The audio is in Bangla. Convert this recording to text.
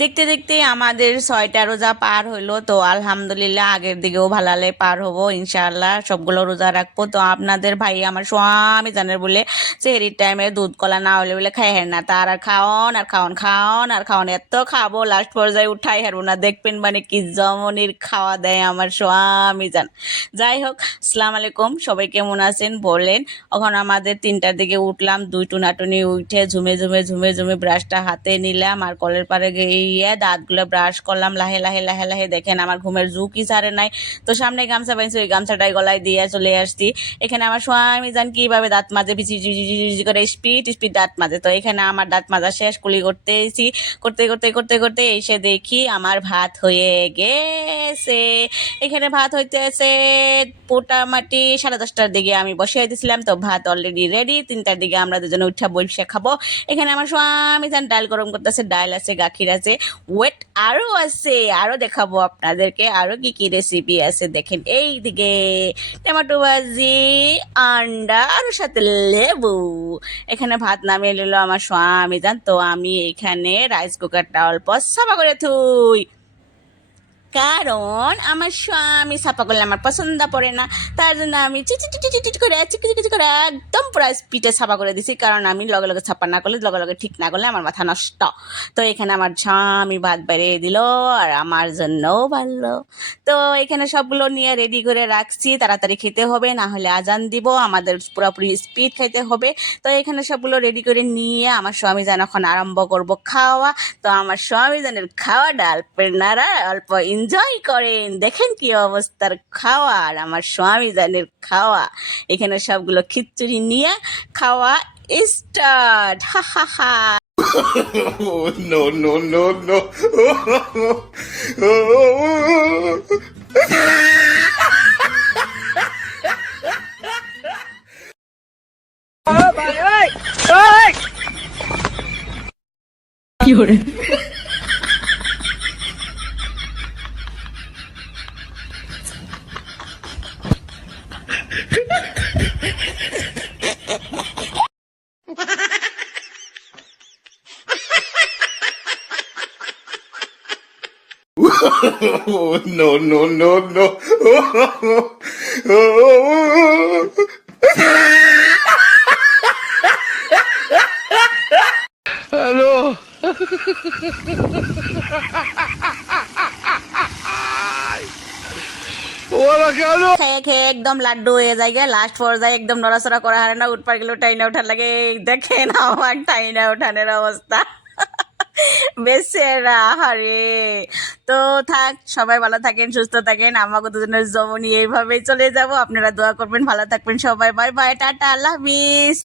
দেখতে দেখতে আমাদের 6টা রোজা পার হইলো। তো আলহামদুলিল্লাহ আগের দিকেও ভালালে পার হবো ইনশাআল্লাহ, সবগুলো রোজা রাখবো। তো আপনাদের ভাই আমার স্বামী জানের বলে সেহরির টাইমে দুধ কলা না হলে বলে খাই হের না, তার আর খাওন আর খাওন খাওন আর খাওন, এত খাবো লাস্ট পর্যায়ে উঠাই হারবো না, দেখবেন মানে কি জমনির খাওয়া দেয় আমার স্বামী জান। যাই হোক, আসসালামু আলাইকুম, সবাই কেমন আছেন বলেন। এখন আমাদের 3টার দিকে উঠলাম, দুই টুনাটুনি উঠে ঝুমে ঝুমে ঝুমে ঝুমে ব্রাশটা হাতে নিলাম আর কলের পাড়ে গিয়ে দাঁতগুলো ব্রাশ করলাম লাহে লাহে লাহে লাহে। দেখেন আমার ঘুমের ঝুঁকি ছাড়ে নাই, তো সামনে গামছা পাইছি, ওই গামছাটাই গলায় দিয়ে চলে আসছি। এখানে আমার স্বামী জান কিভাবে দাঁত মাজে, পিছি করে স্পিড স্পিড দাঁত মাজে। তো এখানে আমার দাঁত মাজা শেষ, কুলি করতেছি, করতে করতে করতে করতে এসে দেখি আমার ভাত হয়ে গেছে। এখানে ভাত হইতেছে মোটামুটি 10:30টার দিকে আমি বসিয়ে দিয়েছিলাম, তো ভাত অলরেডি রেডি। 3টার দিকে আমরা দুজনে উঠা বসে খাবো। এখানে আমার স্বামী যান ডাল গরম করতেছে, ডাল আছে, গাখির আছে, ওয়েট আরও আছে, আরও দেখাবো আপনাদেরকে আরও কি কি রেসিপি আছে। দেখেন এই দিকে টমেটো ভাজি, আন্ডা আর সাথে লেবু। এখানে ভাত নামিয়ে নিল আমার স্বামী যান। তো আমি এখানে রাইস কুকারটা অল্প সাফা করে থুই, কারণ আমার স্বামী সাফা করলে আমার পছন্দ পড়ে না। তার জন্য আমি চিচি চিচি চিচি করে চিচি চিচি করে একদম পুরো স্পিডে সাফা করে দিছি, কারণ আমি লগে লগে ছাপা না করলে, লগে লগে ঠিক না করলে আমার মাথা নষ্ট। তো এখানে আমার স্বামী ভাত বেড়ে দিল আর আমার জন্যও বাড়লো। তো এখানে সবগুলো নিয়ে রেডি করে রাখছি, তাড়াতাড়ি খেতে হবে, না হলে আজান দিব, আমাদের পুরোপুরি স্পিড খাইতে হবে। তো এখানে সবগুলো রেডি করে নিয়ে আমার স্বামী যেন এখন আরম্ভ করব খাওয়া। তো আমার স্বামী জানের খাওয়াটা আপনারা অল্প এনজয় করেন, দেখেন কি অবস্থার খাওয়া আর আমার স্বামী জানের খাওয়া। এখানে সবগুলো খিচুড়ি নিয়ে খাওয়া স্টার্ট, হা হা হা। Oh, no, no, no, no. Oh, no, no, no, no. Hello. ওরা কেন? খেয়ে খেয়ে একদম লাড্ডু হয়ে যায়, লাস্ট পর্যায়ে একদম নড়াচড়া করা হারে না, উঠপার গেলেও টাইনা ওঠার লাগে। দেখেন আমার টাইনা ওঠানের অবস্থা, বেচারা হারে। তো থাক, সবাই ভালো থাকেন, সুস্থ থাকেন, আমাকে দুজনের জমনি এইভাবেই চলে যাব। আপনারা দোয়া করবেন, ভালো থাকবেন সবাই, বাই বাই, টাটা, আল্লাহ হাফিজ।